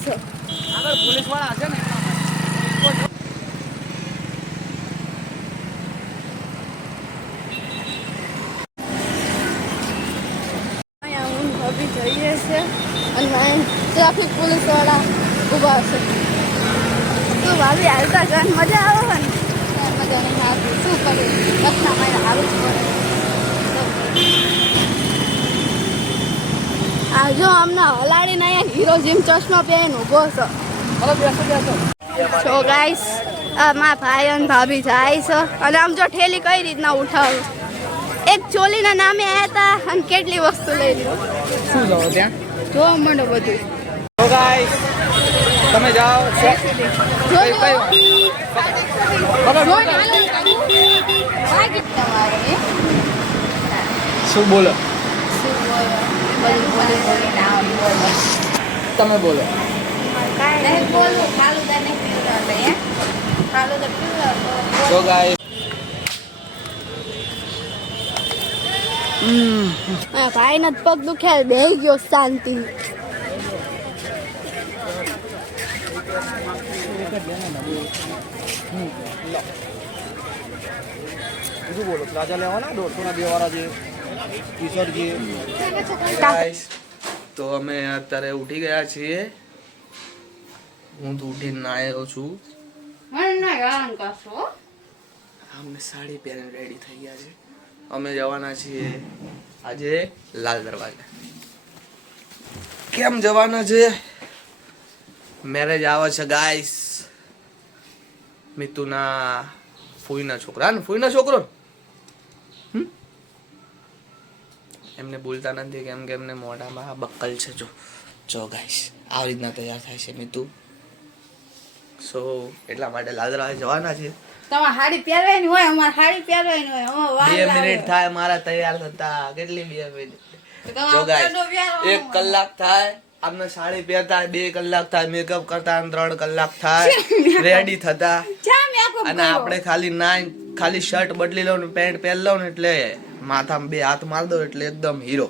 આગળ પોલીસ વાળા હશે ને જઈએ છે અને ટ્રાફિક પોલીસ વાળા ઊભા છે. તો ભાભી હાલતા જવાની મજા આવે ને મજા નહીં આવતી. શું કરીએ રસ્તા મારે હારું જ પડે. આ જો હમણાં હલાડીને અહીંયા હીરો જીમ ચશ્મા પહેરીને ઊભો છે. તો ગાઈસ મારા ભાઈ અને ભાભી જાય છે અને આમ જો ઠેલી કઈ રીતના ઉઠાવું. એક ચોલીના નામે આવ્યા હતા અને કેટલી વસ્તુ લઈ લીધી. શું લો ત્યાં જોવા મળે બધું. તો ગાઈસ તમે જાઓ શું બોલો તમે બોલો. તો ગાઈસ ભાઈ ને પગ દુખ્યા બેહી ગયો શાંતિ. બીજું બોલો રાજા લેવાના 150 ના 2 વાળા છે ટી-શર્ટ છે. ગાઈસ તો અમે અત્યારે ઉઠી ગયા છીએ. હું તો ઉઠીને આવ્યો છું. અમને સાડી પહેરીને રેડી થઈ ગયા છે. અમે જવાના છીએ આજે લાલ દરવાજા. કેમ જવાના છે? મેરેજ આવે છે ગાઈસ. મિતુના ફૂઈના છોકરા ને ફૂઈના છોકરો એમને બોલતા નથી કેમ કે એમને મોઢામાં બક્કલ છે. જો ગાઈસ આવી રીતના તૈયાર થાય છે મિતુ. સો એટલા માટે લાલ દરવાજા જવાના છે. તમારે સાડી પહેરવાની હોય અમારે સાડી પહેરવાની હોય. 2 મિનિટ થાય મારા તૈયાર થતા. કેટલી 2 મિનિટ? જો ગાઈસ 1 કલાક થાય આમને સાડી પહેરતા, 2 કલાક થાય મેકઅપ કરતા, 3 કલાક થાય રેડી થતા. અને આપણે ખાલી શર્ટ બદલી લઉં ને પેન્ટ પહેરી લઉં ને એટલે માથામાં 2 હાથ માર દો એટલે એકદમ હીરો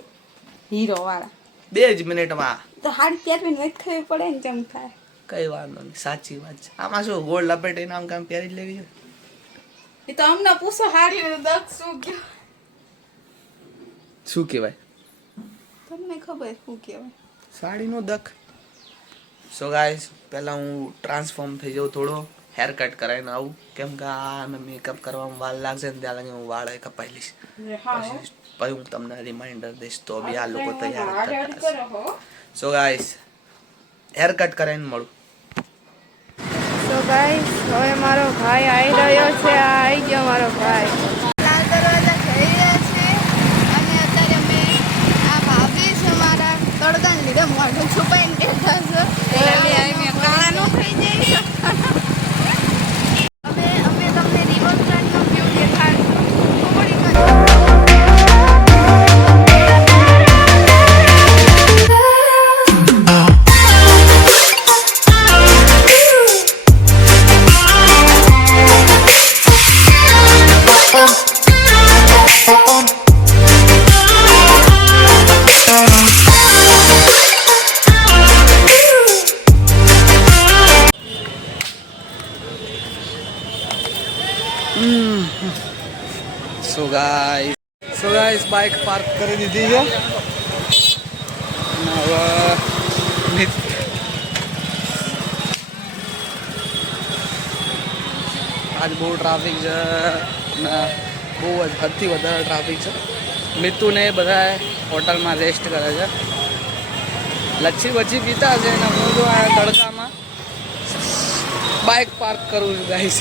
વાળા 2 જ મિનિટમાં. તો સાડી પહેરવાની હોય ખબર પડે ને જેમ થાય. કઈ વાંધો નહીં સાચી વાત છે. આમાં શું ગોળ લપેટીને આમ કામ પહેરી જ લેવી છે. એ તો અમને પૂછો હારી દક શું કહેવાય? શું કહેવાય? તમને ખબર શું કહેવાય? સાડીનો દક. સો ગાઈસ પહેલા હું ટ્રાન્સફોર્મ થઈ જાઉં થોડો. હેર કટ કરાવીને આવું કેમ કે આ મેકઅપ કરવામાં વાર લાગશે ને ત્યાં લગી હું વાળ કપાઈ લઈશ. પછી હું તમને રિમાઇન્ડર દઈશ તો બી આ લોકો તૈયાર. સો ગાઈસ હેર કટ કરાવીને મળું. તો ગાઈસ હવે મારો ભાઈ આવી રહ્યો છે. આવી ગયો મારો ભાઈ. લાલ દરવાજા જઈ રહ્યા છે અને અત્યારે અમે આ ભાભી છે મારા તડકાને લીધે મોઢું છુપાઈને બેઠા છે. કાળા નો થઈ જાય. અમે તમને રિવરફ્રન્ટનો વ્યૂ દેખાડશું. સો ગાઈસ બાઇક પાર્ક કરી દીધી છે. હવે આજ બહુ ટ્રાફિક છે ને બહુ જ હદથી વધારે ટ્રાફિક છે. મિતુને બધા હોટલમાં રેસ્ટ કરે છે. લચ્છી બચ્છી પીતા છે ને હું તો આ તડકામાં બાઇક પાર્ક કરું છું ગાઈસ.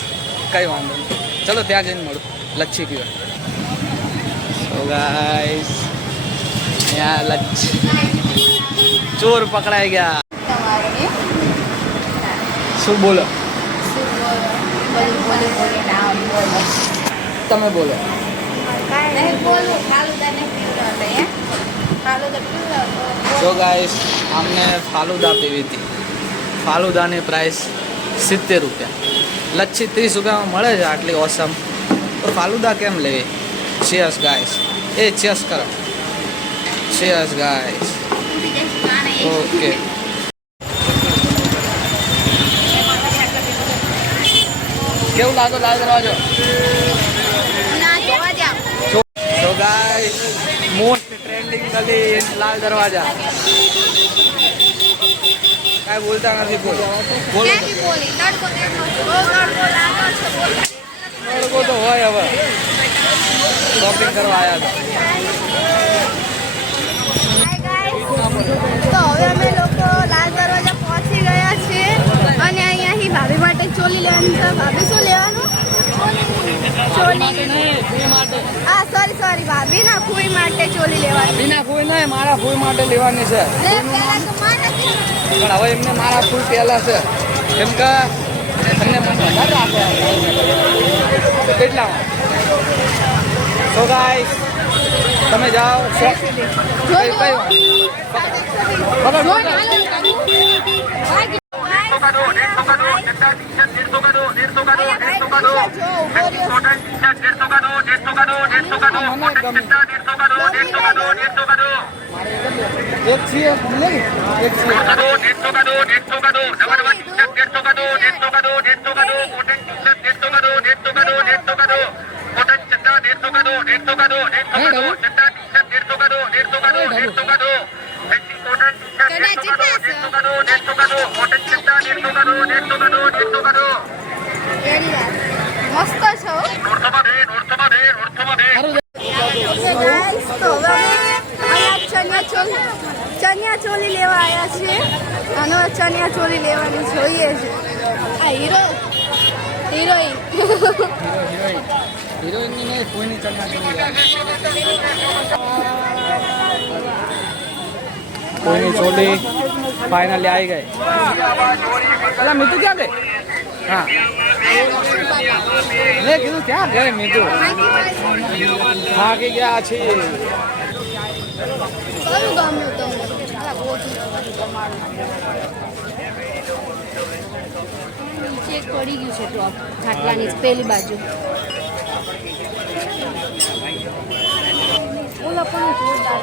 કંઈ વાંધો નહીં ચલો ત્યાં જઈને મળું લચ્છી પીવા. સો ગાઈસ અહીંયા લચ્છી ચોર પકડાઈ ગયા. શું બોલો તમે બોલો. જો ગાઈસ અમને ફાલુદા પીવી હતી. ફાલુદાની પ્રાઇસ 70 રૂપિયા. લચ્છી 30 રૂપિયામાં મળે છે આટલી ઓસમ. તો ફાલુદા કેમ લેવી? Cheers guys. ચીયર્સ કરો. Cheers guys. ઓકે કેવું લાગો લાલ દરવાજો? ના જોવા જાવ. So guys, most trending ગલી in લાલ દરવાજા. કાંઈ બોલતા નથી બોલો. બોલો ક્યાંથી બોલી? તડકો દેખો છો. બહુ તડકો લાગો છે બોલો. તડકો તો હોય હવે. શોપિંગ કરવા આવ્યા હતા. તો હવે અમે લોકો લાલ દરવાજા પહોંચી ગયા છીએ અને અહીંયાથી ભાભી માટે ચોલી લેવાની છે. ભાભી શું લેવાનું? ચોલી. હા સોરી ભાભી ના ફૂઈ માટે ચોલી લેવાની. બીના ફૂઈ નહીં, મારા ફૂઈ માટે લેવાની છે. લે પહેલા તો માં નથી. પણ હવે એમને મારા ફૂલ પહેલા છે કેમ કે તમને મને વધારે આપે કેટલામાં. સો ગાઈસ તમે જાઓ કઈ એક છીએ એક છીએ મસ્ત છો. તો હવે અહીંયા ચણિયા ચોલી લેવા આવ્યા છીએ અને ચણિયા ચોલી લેવાની જોઈએ છે. આ હિરોઈન હિરોઈનની નહીં કોઈની કોઈની ચોલી ફાઇનલી આવી ગઈ. અલા મીતુ ક્યાં ગઈ? હા મેં કીધું ક્યાં ગઈ મીતુ? થાકી ગયા છીએ. કયું ગામનું તો નીચે એક પડી ગયું છે ટોપ ખાટલાની પેલી બાજુ. ઓલા પણ જોરદાર.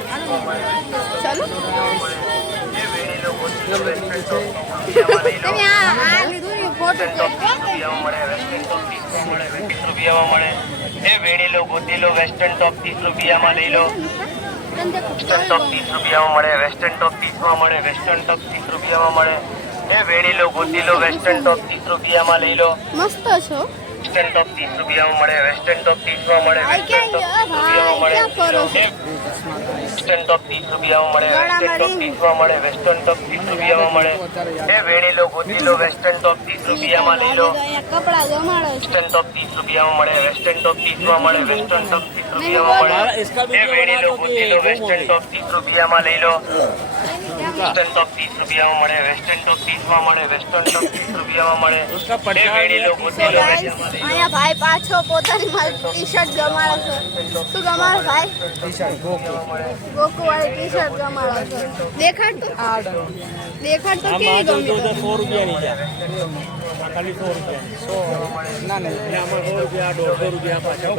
ચાલો તમે આ લીધું ને ફોટો વેણી લો ગોતી લો વેસ્ટર્ન ટોપ 30 રૂપિયામાં લઈ લો. વેસ્ટર્ન ટોપ 30 રૂપિયામાં મળે. વેસ્ટર્ન ટોપ 30માં મળે. વેસ્ટર્ન ટોપ 30 રૂપિયામાં મળે. એ વેણી લો ગોતી લો વેસ્ટર્ન ટોપ 30 રૂપિયામાં લઈ લો. મસ્ત છો. વેસ્ટર્ન ટોપ 30 રૂપિયામાં મળે. વેસ્ટર્ન ટોપ 30માં મળે. વેસ્ટર્ન ટોપ 30 રૂપિયામાં મળે. વેસ્ટર્ન ટોપ 30 રૂપિયામાં મળે. વેસ્ટર્ન ટોપ 30માં મળે. વેસ્ટર્ન ટોપ 30 રૂપિયામાં મળે. એ વેણી લો ગોતી લો વેસ્ટર્ન ટોપ 30 રૂપિયામાં લઈ લો. કપડા જમાડો વેસ્ટર્ન ટોપ 30 રૂપિયામાં મળે. વેસ્ટર્ન ટોપ 30માં મળે. વેસ્ટર્ન ટોપ 30 રૂપિયામાં મળે. એ વેણી લો ગોતી લો વેસ્ટર્ન ટોપ 30 રૂપિયામાં લઈ લો. વેસ્ટર્ન ટોપ 30 રૂપિયામાં મળે. વેસ્ટર્ન ટોપ 30માં મળે. વેસ્ટર્ન ટોપ 30 રૂપિયામાં મળે. એ વેણી લો ગોતી લો અહીંયા ભાઈ પાછો પોતાની મારી ટી શર્ટ ગમાડે છે. શું ગમાડે ભાઈ? ગોકુ વાળી ટી શર્ટ ગમાડે છે. દેખાડ તો કેવી ગમી? 100 રૂપિયાની છે ખાલી 100 રૂપિયા ₹100 રૂપિયા પાછા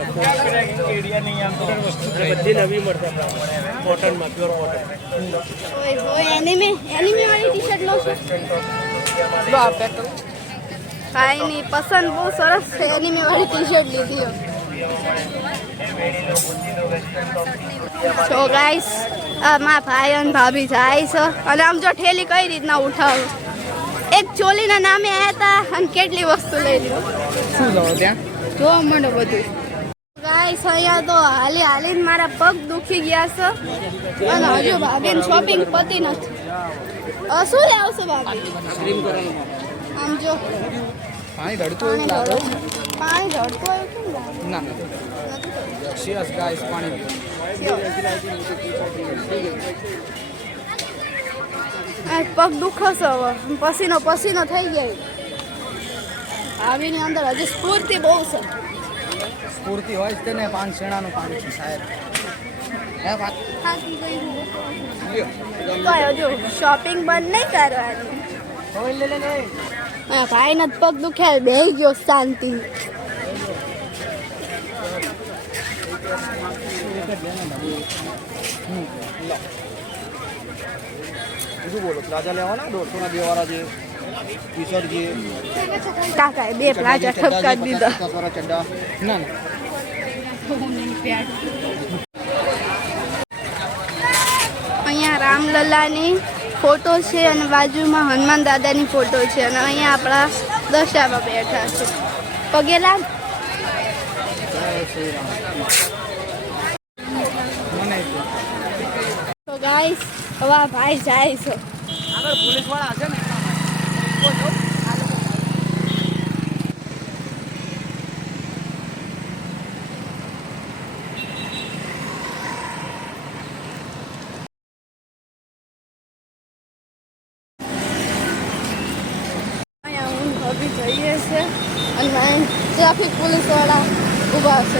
બધી નવી મળશે કોટનમાં પ્યોર કોટન. ઓય એનિમે વાળી ટી શર્ટ લો છો? ભાઈની પસંદ બહુ સરસ છે. એનિમે વાળી ટી શર્ટ લીધી હો. સો ગાઈસ મારા ભાઈ અને ભાભી જાય છે અને આમ જો ઠેલી કઈ રીતના ઉઠાવો. એક ચોલીના નામે આવ્યા હતા અને કેટલી વસ્તુ લઈ લીધી. શું જાઓ ત્યાં? જોવા મળે બધું. ગાઈસ અહીંયા તો હાલીને મારા પગ દુખી ગયા છે અને હજુ ભાભીની શોપિંગ પતી નથી. શું લાવશો ભાભી? સ્ટ્રીમ કરવાનું આમ જો પાણી ઢળતું એવું લાગે. પાણી ઝડતું હોય કેમ લાગે? ના સિયસ ગાઈસ પાણી આ પગ દુખશે હવે. પસીનો થઈ ગયો. આવીની અંદર હજી સ્ફૂર્તિ બહુ છે. સ્ફૂર્તિ હોય જ તેને 5 શેણાનું પાણી છે સાહેબ. થાકી ગઈ હું. તો હજુ શોપિંગ બંધ નહીં કરવાની. ભાઈને જ પગ દુખ્યા બેહી ગયો શાંતિ. બીજું બોલો પ્લાઝા લેવાના 150 ના 2 વાળા જે કાકાએ 2 પ્લાઝા ઠપકારી દીધા. ના ના અહીંયા રામલલાની ફોટો છે અને બાજુમાં હનુમાન દાદાની ફોટો છે અને અહીંયા આપણા દશામાં બેઠા છે. પગે લાગ. મને તો ગાઈસ હવે આ ભાઈ જાય છે. આગળ પોલીસ વાળા હશે ને અહીંયા હું ભાભી જઈએ છે અને ટ્રાફિક પોલીસ વાળા ઊભા છે.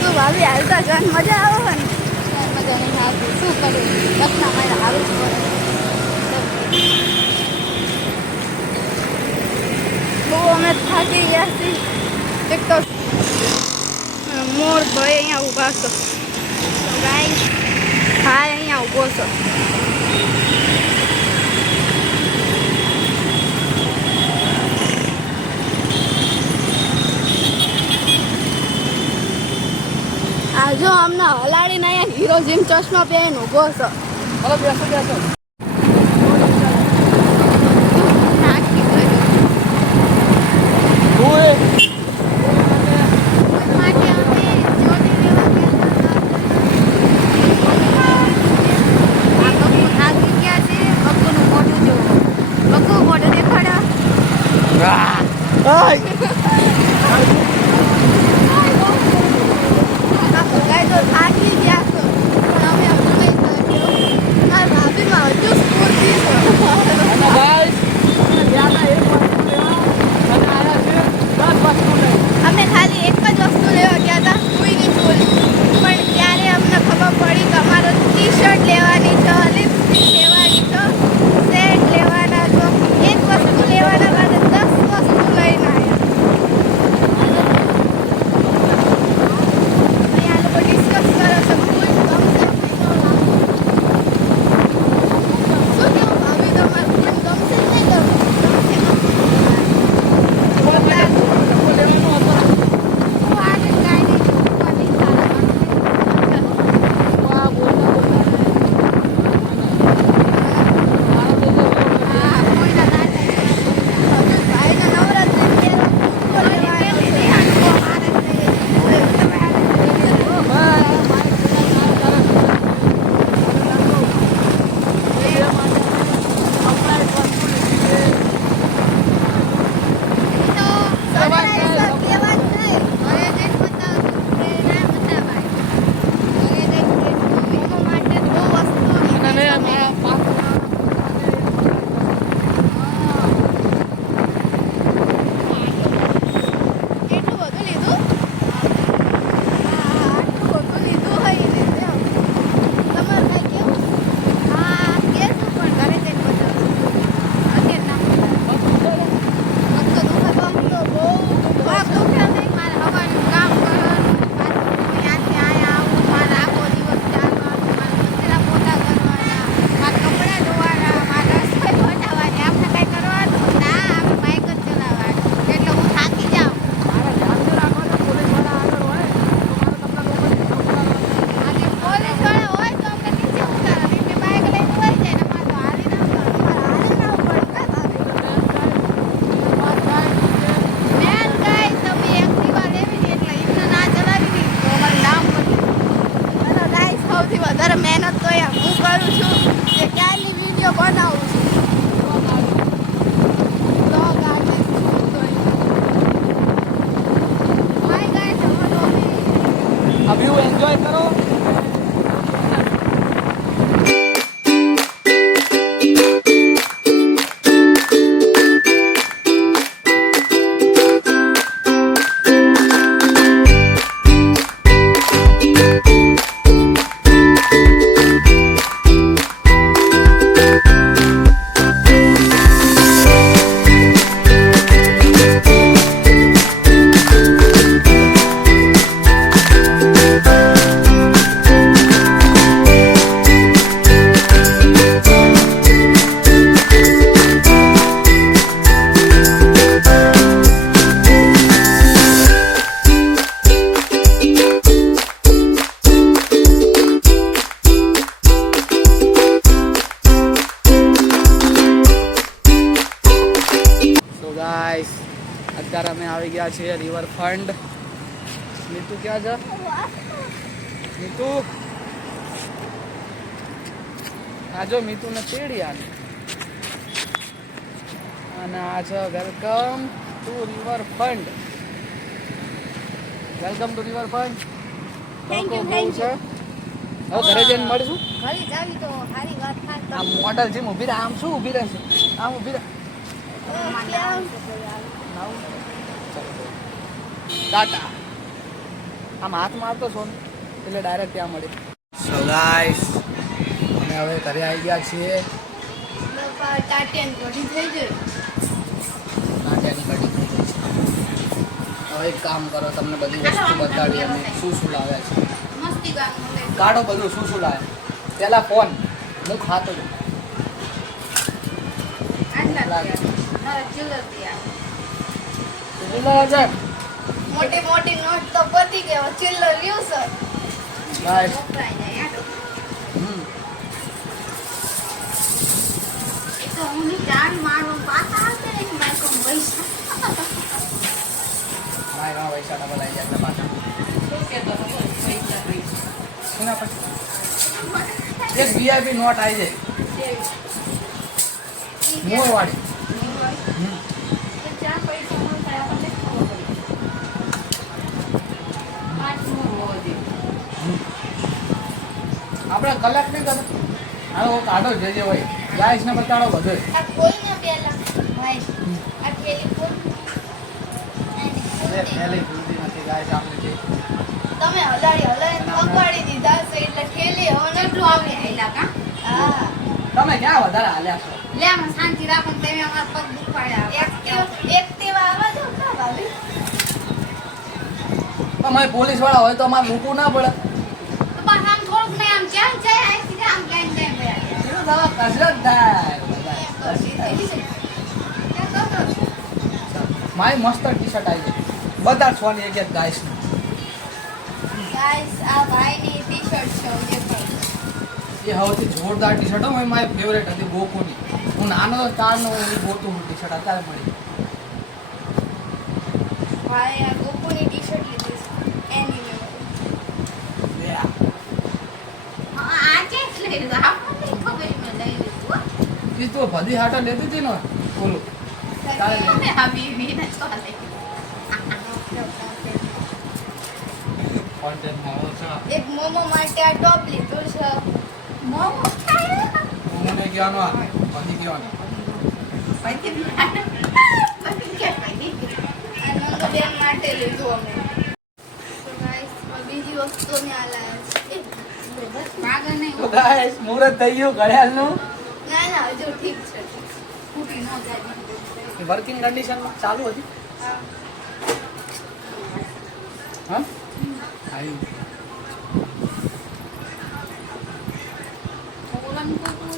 તો ભાભી હાલતા જવાની મજા આવે ને મજા નહીં આવતી. શું કરું રસ્તા મારે હારું જ પડે. બહુ અમે થાકી ગયા છીએ. એક તો મોર ભાઈ અહીંયા ઊભા છે. ગાઈસ હા અહીંયા ઊભો છે. આ જો અમને હલાડીને અહીંયા હીરો જીમ ચશ્મા પહેરીને ઊભો છે. હલો બેસો બેસો થાકી ગયો. માટે અમે ચોટી લેવા ગયા હતા. આ બકુ થાકી ગયા છે. બકુનું મોઢું જુઓ. બકુ મોઢું દેખાડો. ગાય તો થાકી ગયા છો પણ અમે હજુ નહીં થાક્યો. મારા ભાભીમાં હજુ સ્ફૂર્તિ છે. અમે ખાલી એક જ વસ્તુ લેવા ગયા હતા કોઈની ચોલી. પણ ત્યારે અમને ખબર પડી કે અમારે ટી-શર્ટ લેવાની છે, લિપસ્ટિક લેવાની છે, સેટ લેવાના છે. એક વસ્તુ લેવાના માટે 10 વસ્તુ લઈને આવ્યા. ગાઈસ અત્યારે અમે આવી ગયા છીએ રિવરફ્રન્ટ. નીતુ ક્યાં છે? નીતુ આ જો મીતુને તેડી આને. અને આ છે welcome to riverfront. Welcome to riverfront. Thank you, બહુ thank છે. હવે ઘરે જઈને મળશું. ઘરે જાવી તો સારી વાત થાય. આ મોડલ જેમ ઊભી રહે આમ શું ઊભી રહેશે? આમ ઊભી રહે. ટાટા. આમ હાથ મારતો છો ને એટલે ડાયરેક્ટ ત્યાં મળે. સો ગાઈસ અમે હવે ઘરે આવી ગયા છીએ. ટાટિયાની ઘડી થઈ ગઈ. નાટ્યાની કઢી થઈ ગઈ છે. હવે એક કામ કરો, તમને બધી વસ્તુ બતાડી અમે શું શું લાવ્યા છે. મસ્તી ગામ કાઢો બધું શું શું લાવે. પેલા ફોન હું ખાતો છું. મોટી મોટી નોટ તો પતી ગઈ. હવે ચિલ્લર લ્યો સર. ગાઈસ વપરાઈ જાય યાર. એ તો હું ની જાણ મારવા પાછા આવશે ને માઈકો પૈસા. માય ના પૈસા ડબલ આવી જાય પાછા. એના પછી એક વીઆઈપી નોટ આવી જાય મોર વાળી. જ્યાં પૈસા મળતા આપણને ખબર પડી. 5 મોર હોવો જોઈએ. આપણે કલાક નહીં કરતા. હાલો કાઢો જે જે હોય ગાઈસ ને બતાડો બધું. આ ખોલ ને પેલા ભાઈ. આ પેલી ખોલ. પહેલી ખુલતી નથી ગાઈસ આપણે જે. તમે હલાડી પકવાડી દીધા છે એટલે ઠેલી હવે કેટલું આવડે આયલા કા? હા તમે ક્યાં વધારે હાલ્યા છો? લે આમાં શાંતિ રાખો ને તમે અમારા પગ દુખાડ્યા. એક્ટિવા આવા જો કા ભાભી. અમારે પોલીસ વાળા હોય તો અમારે મૂકવું ના પડે. તો બસ આમ થોડુંક ને આમ ચાલ જાય આઈ જાય આમ લાઈન જાય ભાઈ. એનું દવા કસરત થાય. મારી મસ્ત ટી શર્ટ આવી જાય. બધા છોની એક એક ગાઈસ. ગાઈસ આ ભાઈની ટી-શર્ટ છે જે પણ. એ સૌથી જોરદાર ટી શર્ટ હોય. મારી ફેવરેટ હતી ગોકુની. હું નાનો હતો તારનો હું ગોતું ટી શર્ટ અત્યારે મળી. ભાઈ આ ગોકુની ટી-શર્ટ લીધી છે એની આ છે એટલે આપણને ખબર ન લઈ લીધું. એ તો બધી હાટો લેતી હતી ને ઓલું તારે લે. મેં આવી વીને ચાલે. કોન્ટેન્ટમાં આવો છે. એક મોમો માટે આ ટોપ લીધું છે. મોમો ખાય. મને કહેવાનો આ બધી કહેવાનો. પછી પછી કે પછી આ નંદુબેન માટે લીધું અમે. તો ગાઈસ બીજી વસ્તુ મેં આ લાવ્યા છે. પાગલ નહીં તો ગાઈસ મુહૂર્ત થઈ ગયું ઘડિયાળનું. ના ના હજુ ઠીક છે. ફૂટી ન જાય. વર્કિંગ કન્ડિશનમાં ચાલુ હતી. હા. હા આવી. ઓલાનું તો તું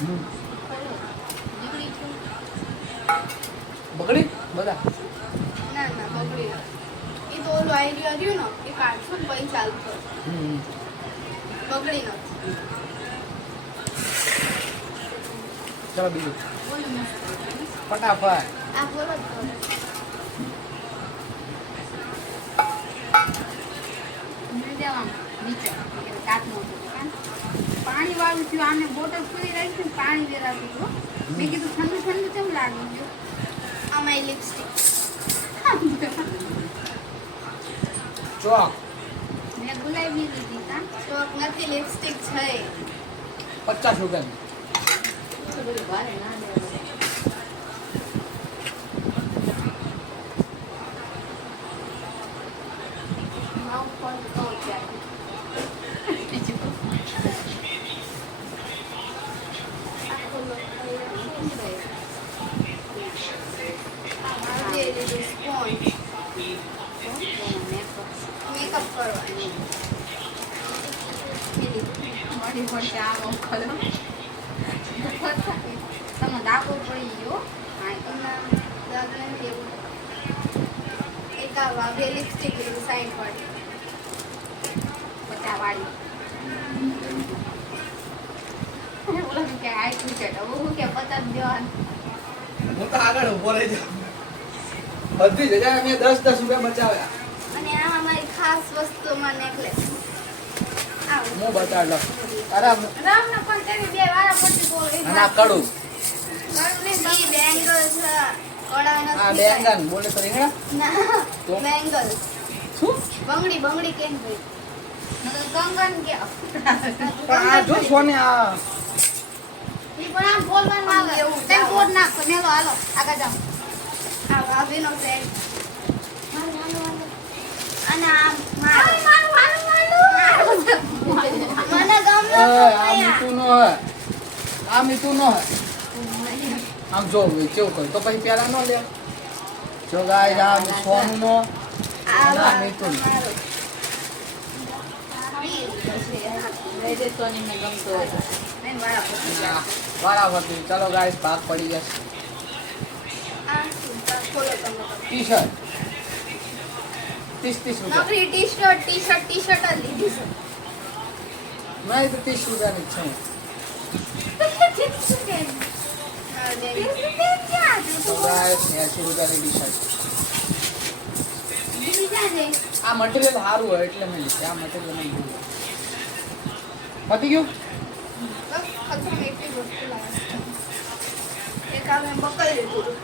હમ. દીકરી છું. બગડી બધા. ના ના બગડી ગયું. એ તો ઓલું આઈડિયા રહ્યું ને એ કાઢશું ને પછી ચાલુ થશે. હમ. બગડી નથી. ચલો બીજું બોલું મસ્ત. ફટાફટ. આ બોલો જ બોલો. મેં દેવાનું નીચે કાચનું હતું. પાણી વાળું થયું આને બોટલ ખુલી રહી છે પાણી વેરાતું હતું. મેં કીધું ઠંડુ ઠંડુ કેમ લાગ્યું છે? આમાં લિપસ્ટિક. ચોક મેં ગુલાબી લીધી તા. શોખ નથી લિપસ્ટિક છે. 50 રૂપિયાની. બધું ભારે ના દેવાનું. માઉથ પર તો જાય. આ બોલો. આ મારું જે લીધું સ્પોન્જ. મેકઅપ કરવાની. મોડી પડશે આ મોકલો. તમે દાગો પડી ગયો. દાગ નથી એવું. એક આ વાગે લિપસ્ટિક લીધું સાઈડ વાળી. 50 વાળી. ઓલા કે આઈ છે તો હું કે 50 દેવાનું. હું તો આગળ ઉભો રહી જાઉં. બધી જગ્યાએ મેં 10 રૂપિયા બચાવ્યા. અને આ અમારી ખાસ વસ્તુમાં નેકલેસ. હું બતાડલો. અરે રામના પણ તેની બે વાળા પડતી બોલ એક અને આ કડું. ઈ બેંગલ્સ કડા આ નથી. બેંગન બોલે તો રીંગણા. ના તો? બેંગલ્સ. શું? બંગડી કેમ ભાઈ? કંગન કે પણ આ જો સોને આ ઈ પણ આમ બોલવાનું આવે એવું તેમ બોલ નાખ મેલો હાલો આગળ જાઓ આ ભાભીનો સેટ. અને આ મારું મારું મારું મારું મને ગમતો આ મીઠું નો હે. આ મીઠું નો હે. આમ જો કેવું કહ્યું તો પછી પેલા નો લે. જો ગાય આ સોનું નો ના મીઠું. બરાબર ચલો ગાઈસ ભાગ પડી જશે. ટી શર્ટ 30 રૂપિયા. નકરી ટી-શર્ટ જ લીધી છે. નહીં તો 30 રૂપિયાની જ છે. તો ગાઈસ 80 રૂપિયાની ટી શર્ટ. આ મટીરિયલ સારું હોય એટલે મેં લીધી. આ મટીરિયલ મેં લીધું. પતી ગયું? બસ ખતમ એટલી વસ્તુ લાવી. એક આ મેં બકરી લીધું.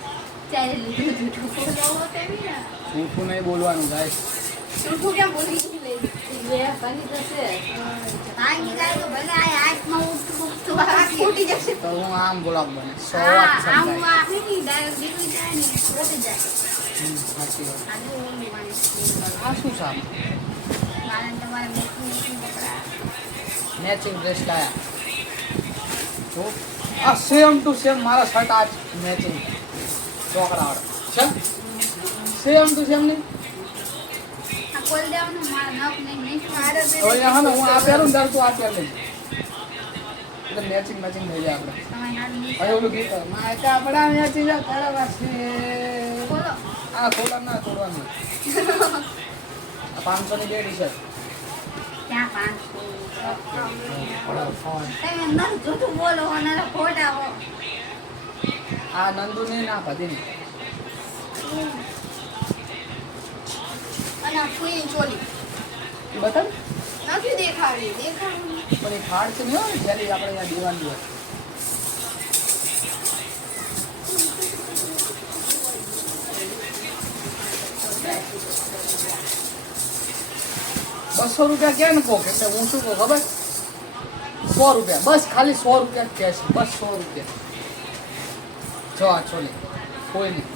બોલો તેવી ને. જૂઠું નહીં બોલવાનું ગાઈસ. જૂઠું કેમ બોલી ગઈ લઈ? આ ફૂટી જશે. તો હું આમ બોલાવ બને 100 આમ વાત સમજાય. આ નહીં ડાયરેક્ટ નીકળી જાય ને પોતે જાય સાચી વાત. આજે ઓલી વાળી આ શું સામ કારણ તમારે મેચિંગ કપડા મેચિંગ ડ્રેસ લાયા. જો આ સેમ ટુ સેમ મારા શર્ટ આ મેચિંગ ચોકડાવાળો છે. સેમ ટુ સેમ નહીં. આ કોલ દેવાનું મારા નખ નહીં મારે તો અહીંયા હા ને હું આ પહેરું ને ત્યારે તું આ પહેર લેજે. એટલે મેચિંગ મેચિંગ થઈ જાય આપણે. તમારે નાનું નહીં હવે ઓલું ગીત માય કાપડા મેચિંગ કરવા છે. બોલો આ ખોલા ના તોડવાનું. આ 500 ની બે ટી-શર્ટ. ક્યાં 500 તમે નખ જૂઠું બોલો અને ખોટા હો આ નંદુ ને ના પધી ને. અને આ ફૂલની ચોલી બતાવ નથી દેખાડી. દેખાડી પણ એ ખાડ છે નહીં હોય જ્યારે આપણે અહીંયા દીવાની હોય. ₹200 ક્યાં ને કહો કે હું શું કહું ખબર ₹100 બસ ખાલી ₹100 કેશ બસ ₹100 જો આ ચોલી કોઈ નહીં.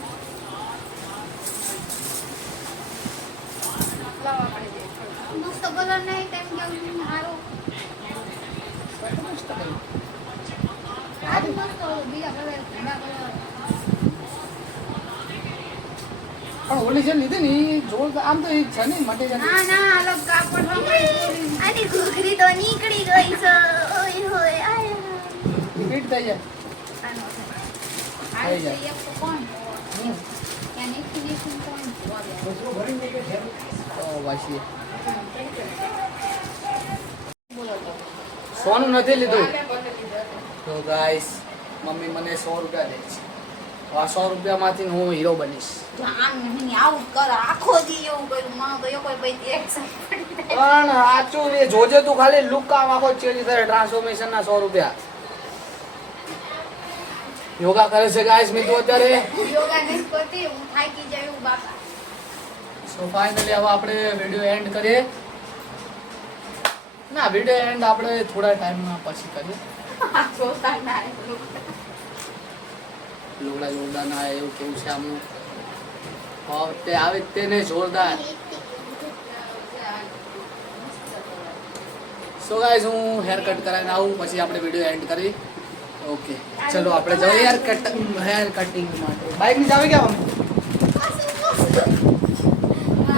લાવવા પડે. મસ્ત કલર નહીં તેમ કેવું મારો મસ્ત કર્યું. આ મસ્ત બીજા કલર ઘણા કલર પણ ઓલી જે લીધી ને એ જોર આમ તો એ છે ને મટી ના જાય. ના અલગ કાપડ વાપરી આની ઘૂઘરી તો નીકળી ગઈ છે. ઓય હોય આય. ફિટ થઈ જાય. આનો થઈ આ જાય. એક તો કોણ હમ. ત્યાં નીકળી કોણ જોવા તો વાસી સોનું નથી લીધું. તો ગાઈસ મમ્મી મને ₹100 દે છે. આ ₹100 હું હીરો બનીશ. આમ નહીં આવું કર આખો દી એવું કર્યું મને તો કોઈ ભાઈ એક્શન પડી પણ આચું એ જોજે તું ખાલી લુક આમ આખો ચેન્જ થાય ટ્રાન્સફોર્મેશન ના ₹100. યોગા કરે છે ગાઈસ મિત્રો અત્યારે. યોગા નહીં કરતી હું થાકી જાઉં બાપા સો ફાઇનલી હવે આપણે વિડિયો એન્ડ કરીએ. ના વિડિયો એન્ડ આપણે થોડા ટાઈમમાં પછી કરીએ. જોતા ના લોગડા જોરદાર ના આવે એવું કેવું છે આમનું. તે આવે તેને જોરદાર. સો ગાઈસ હું હેર કટ કરાવીને આવું પછી આપણે વિડિયો એન્ડ કરી. ઓકે ચલો આપણે જઈએ હેર કટિંગ માટે. બાઇક ની ચાવી ક્યાં મમ્મી?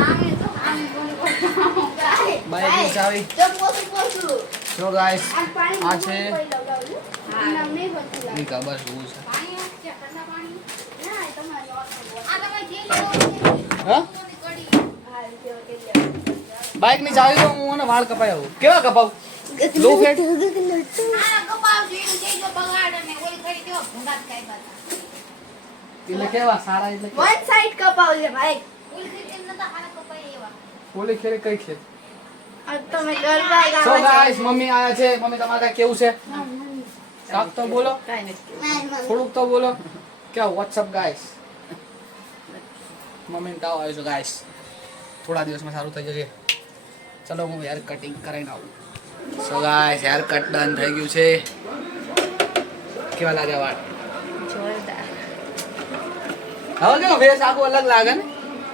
આમે તો આમે બોલી બાઇક ની ચાવી જો પોતું પોતું. જો ગાઈસ આ પાણી આ છે કોઈ લગાવ્યું. નામ નહીં બદલાય. ની ખબર શું છે. પાણી છે ઠંડા પાણી ના એ તમારી ઓર્ડર આ તમે જે લો હા કડી હાલ કેવો કે બાઇક ની ચાવી તો હું અને વાળ કપાય આવું. કેવા કપાવ? લો ફેટ. આ કપાવ જેનું જે જો બગાડ ને ઓલી કરી દો ભૂંગા કાઈ બાત એટલે કેવા સારા એટલે વન સાઈડ કપાવજે ભાઈ. ઓલી ખેરી કઈ ખેર આ તમે ગરબા સો ગાવા ગાઈસ મમ્મી આયા છે મમ્મી તમારે કાંઈ કેવું છે કાક તો બોલો થોડુંક તો બોલો ક્યાં વોટ્સઅપ ગાઈસ મમ્મી તાવ આવ્યો છે ગાઈસ થોડા દિવસમાં સારું થઈ જશે ચલો હું હેર કટિંગ કરાવીને આવું so guys hair cut done થઈ ગયું છે કેવા લાગે વાળ જોરદાર. હવે કેવો ફેસ આખું અલગ લાગે ને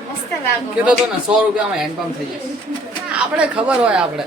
મસ્ત લાગો. કીધો તો ને 100 રૂપિયામાં હેન્ડ પંપ થઈ જશે આપણે ખબર હોય આપણે